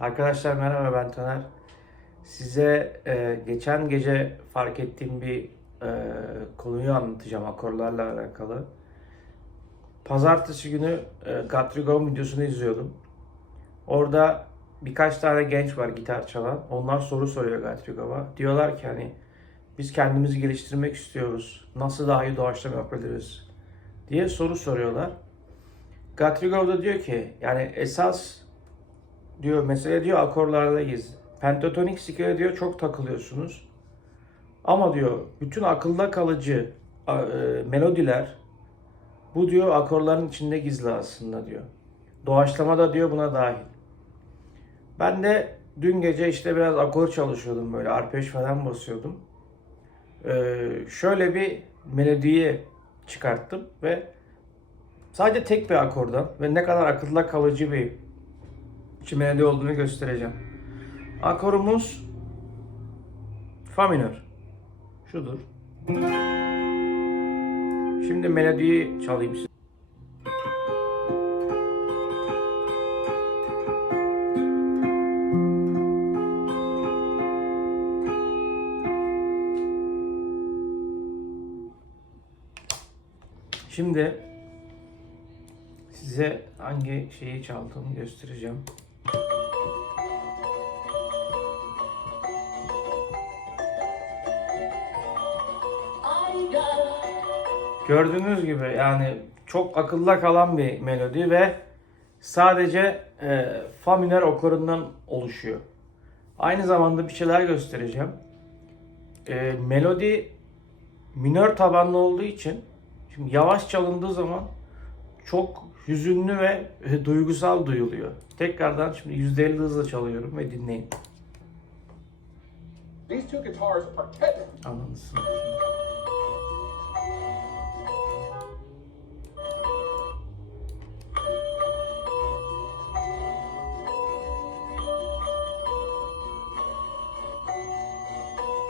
Arkadaşlar merhaba ben Taner. Size e, geçen gece fark ettiğim bir e, konuyu anlatacağım akorlarla alakalı. Pazartesi günü e, Gatrigon videosunu izliyordum. Orada birkaç tane genç var gitar çalan. Onlar soru soruyor Gatrigov'a. Diyorlar ki hani biz kendimizi geliştirmek istiyoruz. Nasıl daha iyi doğaçlama yapabiliriz diye soru soruyorlar. Gatrigov da diyor ki yani esas diyor mesele diyor akorlardayız. Pentatonik skale diyor çok takılıyorsunuz. Ama diyor bütün akılda kalıcı e, melodiler bu diyor akorların içinde gizli aslında diyor. Doğaçlama da diyor buna dahil. Ben de dün gece işte biraz akor çalışıyordum böyle arpej falan basıyordum. Ee, şöyle bir melodiyi çıkarttım ve sadece tek bir akordan ve ne kadar akılda kalıcı bir melodi olduğunu göstereceğim. Akorumuz Fa minör. Şudur. Şimdi melodiyi çalayım size. Şimdi size hangi şeyi çaldığımı göstereceğim. Gördüğünüz gibi yani çok akılda kalan bir melodi ve sadece e, fa minör okorundan oluşuyor. Aynı zamanda bir şeyler göstereceğim. E, melodi minör tabanlı olduğu için şimdi yavaş çalındığı zaman çok hüzünlü ve e, duygusal duyuluyor. Tekrardan şimdi %50 hızla çalıyorum ve dinleyin. These two guitars are technically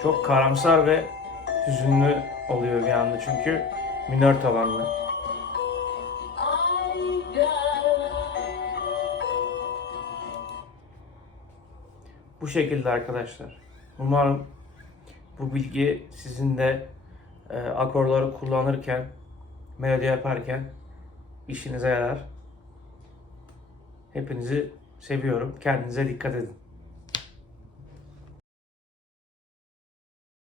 Çok karamsar ve hüzünlü oluyor bir anda çünkü minör tabanlı. Bu şekilde arkadaşlar. Umarım bu bilgi sizin de e, akorları kullanırken, melodi yaparken işinize yarar. Hepinizi seviyorum. Kendinize dikkat edin.